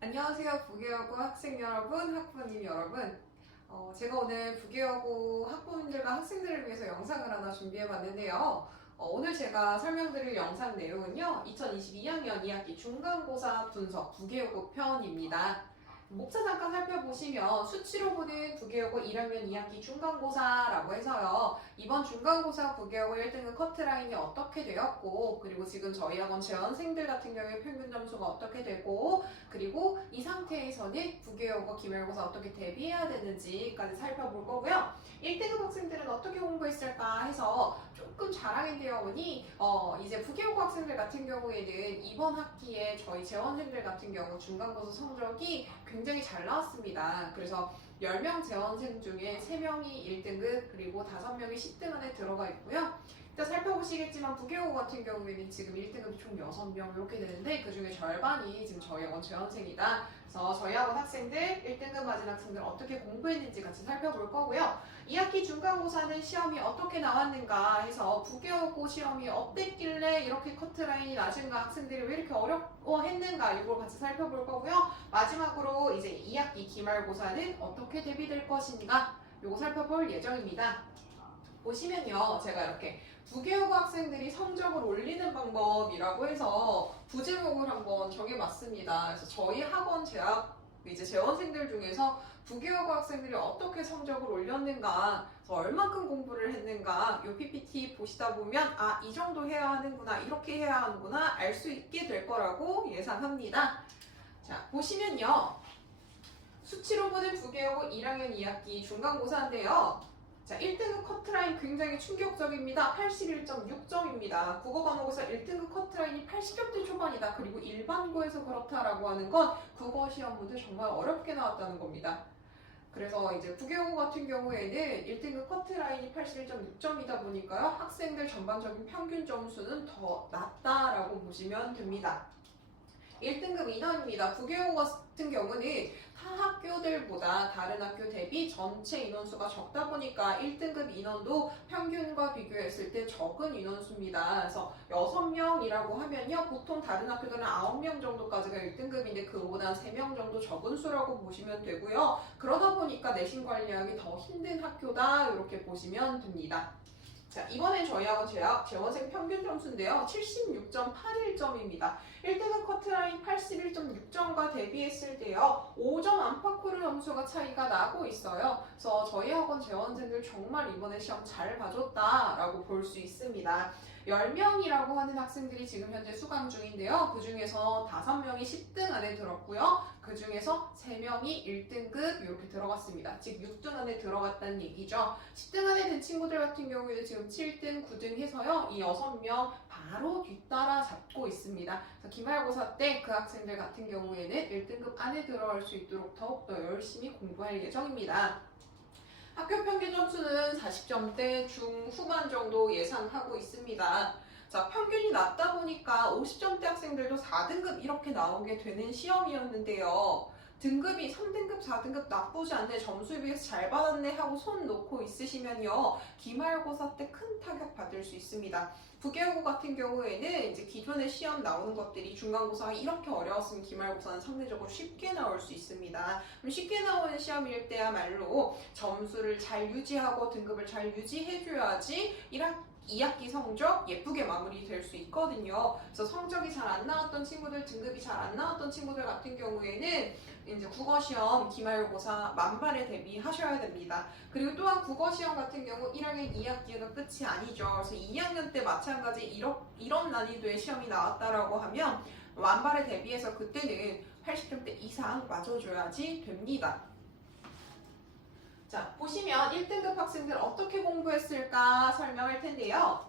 안녕하세요. 부계여고 학생 여러분, 학부모님 여러분. 제가 오늘 부계여고 학부모님들과 학생들을 위해서 영상을 하나 준비해 봤는데요. 오늘 제가 설명드릴 영상 내용은요, 2022학년 2학기 중간고사 분석 부계여고 편입니다. 목차 잠깐 살펴보시면 수치로 보는 부계여고 1학년 2학기 중간고사라고 해서요. 이번 중간고사 부계여고 1등급 커트라인이 어떻게 되었고, 그리고 지금 저희 학원 재원생들 같은 경우에 평균 점수가 어떻게 되고, 그리고 이 상태에서는 부계여고 기말고사 어떻게 대비해야 되는지까지 살펴볼 거고요. 1등급 학생들은 어떻게 공부했을까 해서 조금 자랑이 되어 보니 이제 부계여고 학생들 같은 경우에는 이번 학기에 저희 재원생들 같은 경우 중간고사 성적이 굉장히 잘 나왔습니다. 그래서 10명 재원생 중에 3명이 1등급 그리고 5명이 10등 안에 들어가 있고요. 일단 살펴보시겠지만 부계여고 같은 경우에는 지금 1등급이 총 6명 이렇게 되는데 그 중에 절반이 지금 저희 학원 재원생이다. 그래서 저희 학원 학생들 1등급 맞은 학생들 어떻게 공부했는지 같이 살펴볼 거고요. 2학기 중간고사는 시험이 어떻게 나왔는가 해서 부계여고 시험이 어땠길래 이렇게 커트라인이 낮은가, 학생들이 왜 이렇게 어려워했는가 이걸 같이 살펴볼 거고요. 마지막으로 이제 2학기 기말고사는 어떻게 대비될 것인가 이거 살펴볼 예정입니다. 보시면요, 제가 이렇게 부계여고 학생들이 성적을 올리는 방법이라고 해서 부제목을 한번 정해봤습니다. 그래서 저희 학원 이제 재원생들 중에서 부계여고 학생들이 어떻게 성적을 올렸는가, 그래서 얼만큼 공부를 했는가, 이 PPT 보시다 보면 이 정도 해야 하는구나, 이렇게 해야 하는구나 알 수 있게 될 거라고 예상합니다. 자, 보시면요, 수치로 보는 부계여고 1학년 2학기 중간고사인데요. 자, 1등급 커트라인 굉장히 충격적입니다. 81.6점입니다. 국어 과목에서 1등급 커트라인이 80점대 초반이다. 그리고 일반고에서 그렇다라고 하는 건 국어 시험 문제 정말 어렵게 나왔다는 겁니다. 그래서 이제 부계여고 같은 경우에는 1등급 커트라인이 81.6점이다 보니까요. 학생들 전반적인 평균 점수는 더 낮다라고 보시면 됩니다. 1등급 인원입니다. 부계여고 같은 경우는 타 학교들보다 다른 학교 대비 전체 인원수가 적다 보니까 1등급 인원도 평균과 비교했을 때 적은 인원수입니다. 그래서 6명이라고 하면요. 보통 다른 학교들은 9명 정도까지가 1등급인데 그거보다 3명 정도 적은 수라고 보시면 되고요. 그러다 보니까 내신 관리하기 더 힘든 학교다 이렇게 보시면 됩니다. 자, 이번엔 저희 학원 재원생 평균 점수인데요. 76.81점입니다. 1등급 커트라인 81.6점과 대비했을 때요. 5점 안팎으로 점수가 차이가 나고 있어요. 그래서 저희 학원 재원생들 정말 이번에 시험 잘 봐줬다라고 볼 수 있습니다. 10명이라고 하는 학생들이 지금 현재 수강 중인데요. 그 중에서 5명이 10등 안에 들었고요. 그 중에서 3명이 1등급 이렇게 들어갔습니다. 즉 6등 안에 들어갔다는 얘기죠. 10등 안에 든 친구들 같은 경우에는 지금 7등, 9등 해서요. 이 6명 바로 뒤따라 잡고 있습니다. 그래서 기말고사 때 그 학생들 같은 경우에는 1등급 안에 들어갈 수 있도록 더욱더 열심히 공부할 예정입니다. 학교 평균 점수는 40점대 중후반 정도 예상하고 있습니다. 자, 평균이 낮다 보니까 50점대 학생들도 4등급 이렇게 나오게 되는 시험이었는데요. 등급이 3등급, 4등급 나쁘지 않네, 점수에 비해서 잘 받았네 하고 손 놓고 있으시면요. 기말고사 때 큰 타격 받을 수 있습니다. 부계여고 같은 경우에는 이제 기존에 시험 나오는 것들이 중간고사가 이렇게 어려웠으면 기말고사는 상대적으로 쉽게 나올 수 있습니다. 그럼 쉽게 나오는 시험일 때야말로 점수를 잘 유지하고 등급을 잘 유지해줘야지 2학기 성적 예쁘게 마무리될 수 있거든요. 그래서 성적이 잘 안 나왔던 친구들, 등급이 잘 안 나왔던 친구들 같은 경우에는 이제 국어시험, 기말고사 만반에 대비하셔야 됩니다. 그리고 또한 국어시험 같은 경우 1학년 2학기가 끝이 아니죠. 그래서 2학년 때 마찬가지 이런 난이도의 시험이 나왔다라고 하면 만반에 대비해서 그때는 80점대 이상 맞아줘야지 됩니다. 자, 보시면 1등급 학생들 어떻게 공부했을까 설명할 텐데요.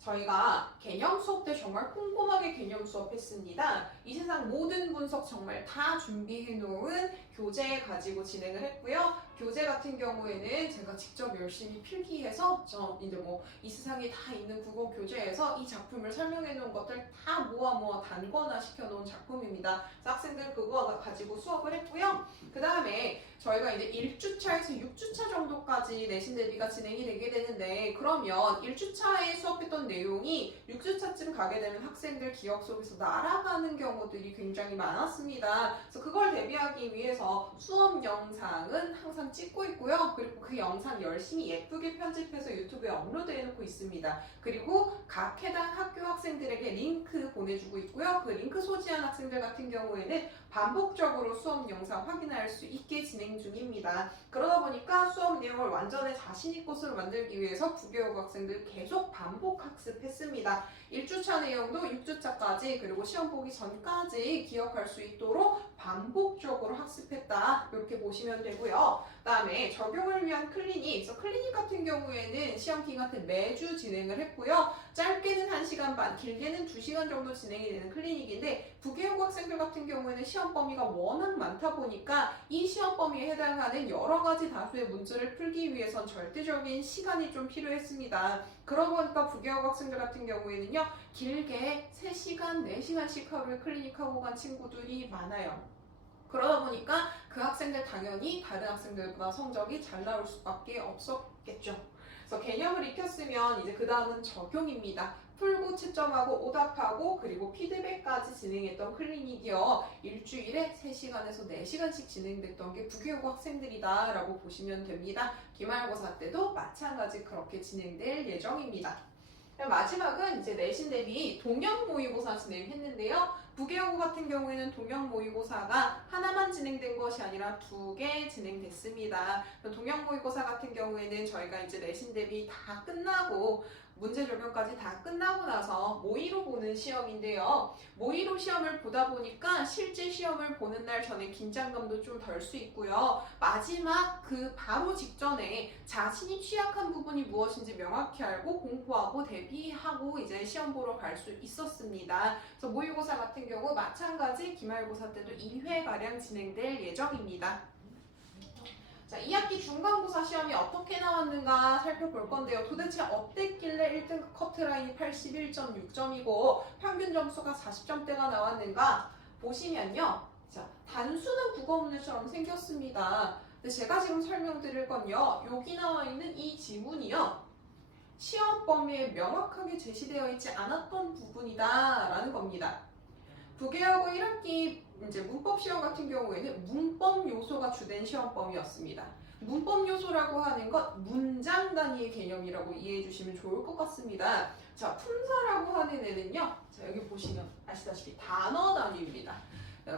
저희가 개념 수업 때 정말 꼼꼼하게 개념 수업했습니다. 이 세상 모든 분석 정말 다 준비해 놓은 교재 가지고 진행을 했고요. 교재 같은 경우에는 제가 직접 열심히 필기해서 이제 이 세상에 다 있는 국어 교재에서 이 작품을 설명해 놓은 것들 다 모아 단권화 시켜 놓은 작품입니다. 그래서 학생들 그거 가지고 수업을 했고요. 그 다음에 저희가 이제 1주차에서 6주차 정도까지 내신 대비가 진행이 되게 되는데, 그러면 1주차에 수업했던 내용이 6주차쯤 가게 되면 학생들 기억 속에서 날아가는 경우들이 굉장히 많았습니다. 그래서 그걸 대비하기 위해서 수업 영상은 항상 찍고 있고요. 그리고 그 영상 열심히 예쁘게 편집해서 유튜브에 업로드해 놓고 있습니다. 그리고 각 해당 학교 학생들에게 링크 보내주고 있고요. 그 링크 소지한 학생들 같은 경우에는 반복적으로 수업 영상 확인할 수 있게 진행 중입니다. 그러다 보니까 수업 내용을 완전히 자신 있는 것으로 만들기 위해서 부교육 학생들 계속 반복 학습했습니다. 1주차 내용도 6주차까지 그리고 시험 보기 전까지 기억할 수 있도록 반복적으로 학습했다. 이렇게 보시면 되고요. 그다음에 적용을 위한 클리닉. 그래서 클리닉 같은 경우에는 시험 기간 때 매주 진행을 했고요. 짧게는 1시간 반, 길게는 2시간 정도 진행이 되는 클리닉인데 부교육 학생들 같은 경우에는 시험 범위가 워낙 많다 보니까 이 시험 범위에 해당하는 여러 가지 다수의 문제를 풀기 위해선 절대적인 시간이 좀 필요했습니다. 그러다 보니까 부교육 학생들 같은 경우에는요, 길게 3시간, 4시간씩 하루에 클리닉하고 간 친구들이 많아요. 그러다 보니까 그 학생들 당연히 다른 학생들보다 성적이 잘 나올 수밖에 없었겠죠. 그래서 개념을 익혔으면 이제 그 다음은 적용입니다. 풀고 채점하고 오답하고 그리고 피드백까지 진행했던 클리닉이요. 일주일에 3시간에서 4시간씩 진행됐던 게 부교육 학생들이다 라고 보시면 됩니다. 기말고사 때도 마찬가지 그렇게 진행될 예정입니다. 마지막은 이제 내신 대비 동형 모의고사 진행했는데요. 부계여고 같은 경우에는 동형 모의고사가 하나만 진행된 것이 아니라 2개 진행됐습니다. 동형 모의고사 같은 경우에는 저희가 이제 내신 대비 다 끝나고 문제 적용까지 다 끝나고 나서 모의로 보는 시험인데요. 모의로 시험을 보다 보니까 실제 시험을 보는 날 전에 긴장감도 좀 덜 수 있고요. 마지막 그 바로 직전에 자신이 취약한 부분이 무엇인지 명확히 알고 공부하고 대비하고 이제 시험 보러 갈 수 있었습니다. 그래서 모의고사 같은 경우 마찬가지 기말고사 때도 2회가량 진행될 예정입니다. 자, 2학기 중간고사 시험이 어떻게 나왔는가 살펴볼 건데요. 도대체 어땠길래 1등급 커트라인이 81.6점이고 평균 점수가 40점대가 나왔는가 보시면요. 자, 단수는 국어 문제처럼 생겼습니다. 근데 제가 지금 설명드릴 건요. 여기 나와 있는 이 지문이요. 시험 범위에 명확하게 제시되어 있지 않았던 부분이다 라는 겁니다. 부계하고 1학기 이제 문법 시험 같은 경우에는 문법 요소가 주된 시험 범위였습니다. 문법 요소라고 하는 것 문장 단위의 개념이라고 이해해 주시면 좋을 것 같습니다. 자, 품사라고 하는 애는요. 자, 여기 보시면 아시다시피 단어 단위입니다.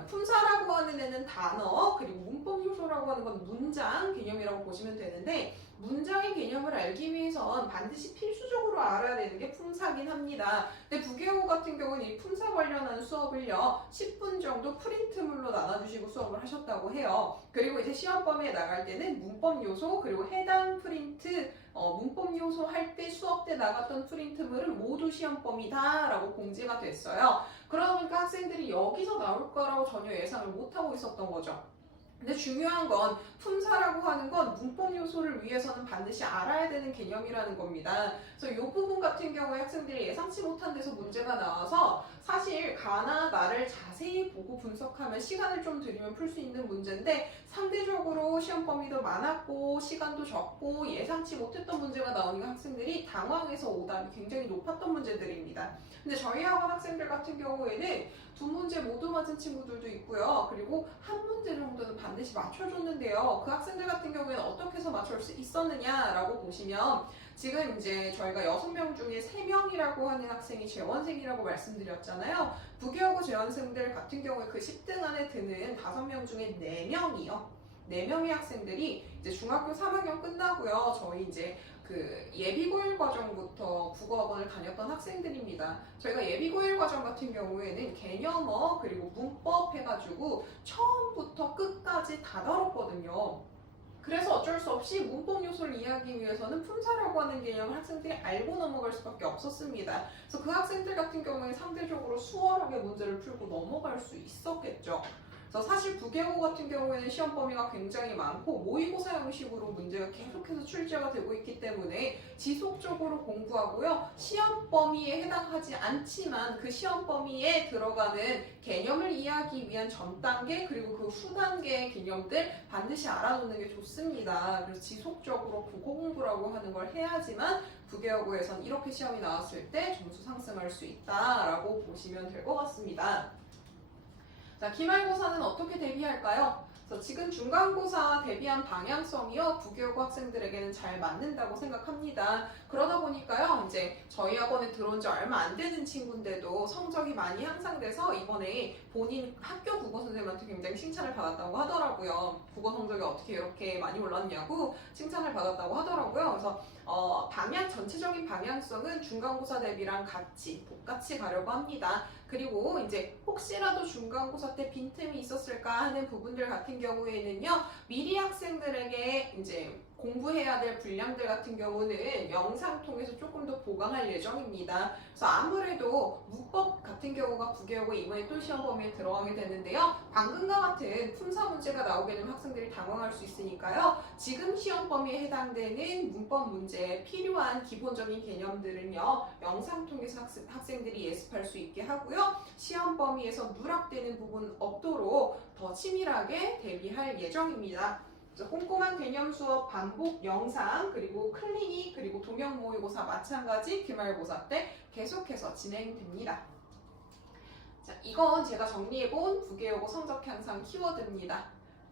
품사라고 하는 애는 단어, 그리고 문법 요소라고 하는 건 문장 개념이라고 보시면 되는데 문장의 개념을 알기 위해선 반드시 필수적으로 알아야 되는 게 품사긴 합니다. 근데 부계여고 같은 경우는 이 품사 관련한 수업을요 10분 정도 프린트물로 나눠주시고 수업을 하셨다고 해요. 그리고 이제 시험 범위에 나갈 때는 문법 요소 그리고 해당 프린트 문법 요소 할 때 수업 때 나갔던 프린트물은 모두 시험 범위다 라고 공지가 됐어요. 그러다 보니까 학생들이 여기서 나올 거라고 전혀 예상을 못하고 있었던 거죠. 근데 중요한 건 품사라고 하는 건 문법 요소를 위해서는 반드시 알아야 되는 개념이라는 겁니다. 그래서 이 부분 같은 경우에 학생들이 예상치 못한 데서 문제가 나와서 사실 가나 나를 자세히 보고 분석하면 시간을 좀 들이면 풀 수 있는 문제인데 상대적으로 시험 범위도 많았고 시간도 적고 예상치 못했던 문제가 나오니까 학생들이 당황해서 오답이 굉장히 높았던 문제들입니다. 근데 저희 학원 학생들 같은 경우에는 2문제 모두 맞은 친구들도 있고요. 그리고 한 문제 정도는 반드시 맞춰줬는데요. 그 학생들 같은 경우에는 어떻게 해서 맞출 수 있었느냐라고 보시면 지금 이제 저희가 6명 중에 3명이라고 하는 학생이 재원생이라고 말씀드렸잖아요. 부계여고 재원생들 같은 경우에 그 10등 안에 드는 5명 중에 4명이요. 4명의 학생들이 이제 중학교 3학년 끝나고요. 저희 이제 그 예비고1 과정부터 국어학원을 다녔던 학생들입니다. 저희가 예비고1 과정 같은 경우에는 개념어 그리고 문법 해가지고 처음부터 끝까지 다 다뤘거든요. 그래서 어쩔 수 없이 문법 요소를 이해하기 위해서는 품사라고 하는 개념을 학생들이 알고 넘어갈 수밖에 없었습니다. 그래서 그 학생들 같은 경우에 상대적으로 수월하게 문제를 풀고 넘어갈 수 있었겠죠. 그래서 그래서 사실 부계고 같은 경우에는 시험 범위가 굉장히 많고 모의고사 형식으로 문제가 계속해서 출제가 되고 있기 때문에 지속적으로 공부하고요. 시험 범위에 해당하지 않지만 그 시험 범위에 들어가는 개념을 이해하기 위한 전 단계 그리고 그 후 단계의 개념들 반드시 알아놓는 게 좋습니다. 그래서 지속적으로 국어 공부라고 하는 걸 해야지만 부계어고에선 이렇게 시험이 나왔을 때 점수 상승할 수 있다라고 보시면 될 것 같습니다. 자, 기말고사는 어떻게 대비할까요? 그래서 지금 중간고사 대비한 방향성이요, 부계어고 학생들에게는 잘 맞는다고 생각합니다. 그러다 보니까요, 이제 저희 학원에 들어온 지 얼마 안 되는 친구인데도 성적이 많이 향상돼서 이번에 본인 학교 국어 선생님한테 굉장히 칭찬을 받았다고 하더라고요. 국어 성적이 어떻게 이렇게 많이 올랐냐고 칭찬을 받았다고 하더라고요. 그래서 전체적인 방향성은 중간고사 대비랑 같이 가려고 합니다. 그리고 이제 혹시라도 중간고사 때 빈틈이 있었을까 하는 부분들 같은 경우에는요, 미리 학생들에게 이제 공부해야 될 분량들 같은 경우는 영상 통해서 조금 더 보강할 예정입니다. 그래서 아무래도 문법 같은 경우가 부계어고 이번에 또 시험 범위에 들어가게 되는데요. 방금과 같은 품사 문제가 나오게 되면 학생들이 당황할 수 있으니까요. 지금 시험 범위에 해당되는 문법 문제에 필요한 기본적인 개념들은요. 영상 통해서 학생들이 예습할 수 있게 하고요. 시험 범위에서 누락되는 부분 없도록 더 치밀하게 대비할 예정입니다. 꼼꼼한 개념 수업 반복 영상 그리고 클리닉 그리고 동영 모의고사 마찬가지 기말고사 때 계속해서 진행됩니다. 자, 이건 제가 정리해본 부계어고 성적 향상 키워드입니다.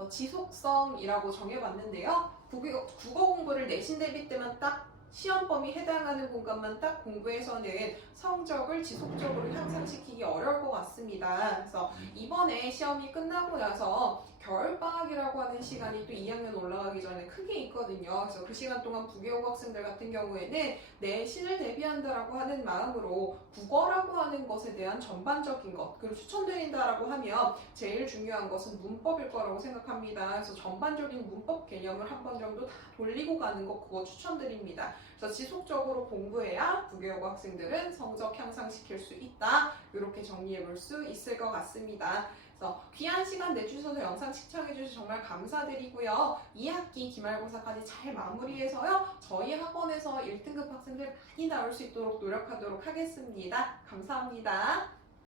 지속성이라고 정해봤는데요. 국어 공부를 내신 대비 때만 딱 시험 범위 해당하는 공간만 딱 공부해서는 성적을 지속적으로 향상시키기 어려울 것 같습니다. 그래서 이번에 시험이 끝나고 나서 겨울방학이라고 하는 시간이 또 2학년 올라가기 전에 크게 있거든요. 그래서 그 시간 동안 부계어고 학생들 같은 경우에는 내신을 대비한다라고 하는 마음으로 국어라고 하는 것에 대한 전반적인 것, 그리고 추천드린다라고 하면 제일 중요한 것은 문법일 거라고 생각합니다. 그래서 전반적인 문법 개념을 한 번 정도 다 돌리고 가는 거 그거 추천드립니다. 그래서 지속적으로 공부해야 부계어고 학생들은 성적 향상시킬 수 있다. 이렇게 정리해 볼 수 있을 것 같습니다. 그래서 귀한 시간 내주셔서 영상 시청해주셔서 정말 감사드리고요. 2학기 기말고사까지 잘 마무리해서요. 저희 학원에서 1등급 학생들 많이 나올 수 있도록 노력하도록 하겠습니다. 감사합니다.